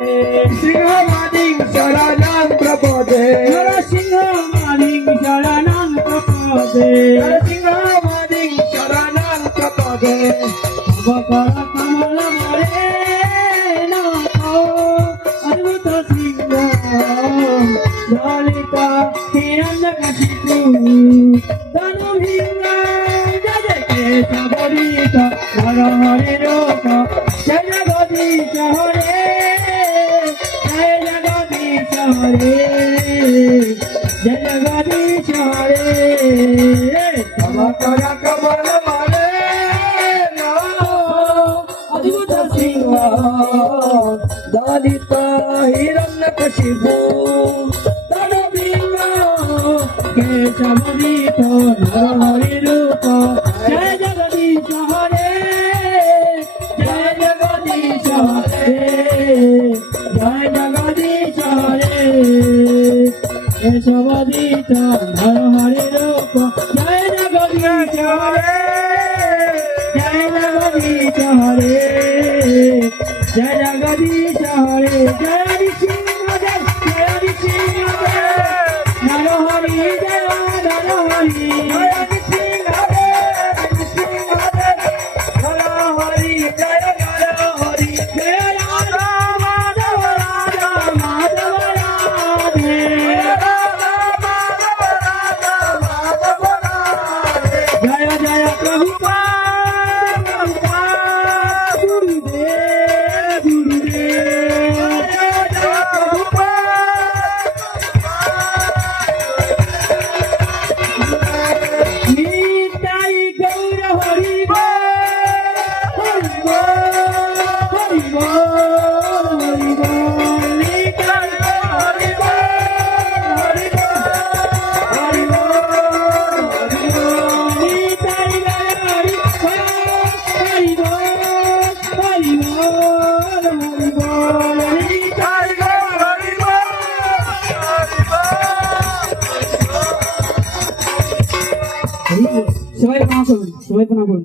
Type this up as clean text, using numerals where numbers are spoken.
सिंहमादिं शरणं प्रपदे नरसिंहमादिं शरणं प्रपदे नरसिंहमादिं शरणं प्रपदे अवकर कमल मरे नमो अद्भुत सिंह ललिता हिरण्यकशिपु धनुर्भीम जय केशवरीत हर हरे रूप जय जगदीश हरे जय जगदीश हरे जय जगदीश हरे अवकर कमल मरे अद्भुत सिंह दलित हिरण्यकशिपु धनुर्भीम केशवरीत हर हरे रूप जय जगदीश हरे जय जगदीश हरे जय जगदीश हरे केशवरीत हर हरे रूप जय जगदीश हरे जय जगदीश हरे जय जगदीश हरे जय हरि सिंह जय हरि सिंह जय नरहरि जय नरहरि हरि सिंह हरे हर हरि जय हरि जय राधा माधव राधा माधव राधे जय जय प्रभुपाद प्रभुपाद गुरुदेव गुरुदेव निताई गौर हरि बोल हरि बोल हरि बोल निताई हरि बोल हरि बोल हरि बोल निताई हरि बोल हरि बोल हरि बोल निताई সবাই প্রণাম করুন সবাই প্রণাম করুন